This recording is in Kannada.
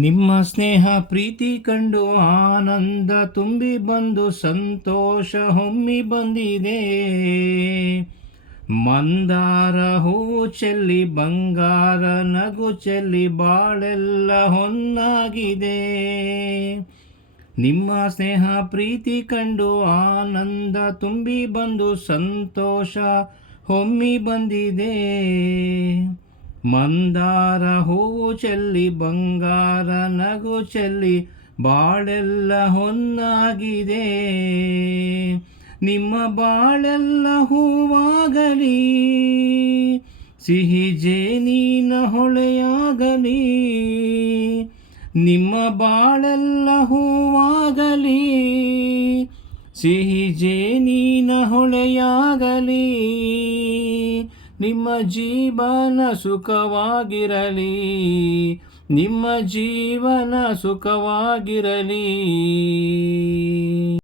ನಿಮ್ಮ ಸ್ನೇಹ ಪ್ರೀತಿ ಕಂಡು ಆನಂದ ತುಂಬಿ ಬಂದು ಸಂತೋಷ ಹೊಮ್ಮಿ ಬಂದಿದೆ. ಮಂದಾರ ಹೂವು ಚೆಲ್ಲಿ ಬಂಗಾರ ನಗು ಚೆಲ್ಲಿ ಬಾಳೆಲ್ಲ ಹೊನ್ನಾಗಿದೆ. ನಿಮ್ಮ ಸ್ನೇಹ ಪ್ರೀತಿ ಕಂಡು ಆನಂದ ತುಂಬಿ ಬಂದು ಸಂತೋಷ ಹೊಮ್ಮಿ ಬಂದಿದೆ. ಮಂದಾರ ಹೂವು ಚೆಲ್ಲಿ ಬಂಗಾರ ನಗು ಚೆಲ್ಲಿ ಬಾಳೆಲ್ಲ ಹೊನ್ನಾಗಿದೆ. ನಿಮ್ಮ ಬಾಳೆಲ್ಲ ಹೂವಾಗಲಿ, ಸಿಹಿ ಜೇನಿನ ಹೊಳೆಯಾಗಲಿ. ನಿಮ್ಮ ಬಾಳೆಲ್ಲ ಹೂವಾಗಲಿ, ಸಿಹಿ ಜೇನಿನ ಹೊಳೆಯಾಗಲಿ. ನಿಮ್ಮ ಜೀವನ ಸುಖವಾಗಿರಲಿ, ನಿಮ್ಮ ಜೀವನ ಸುಖವಾಗಿರಲಿ.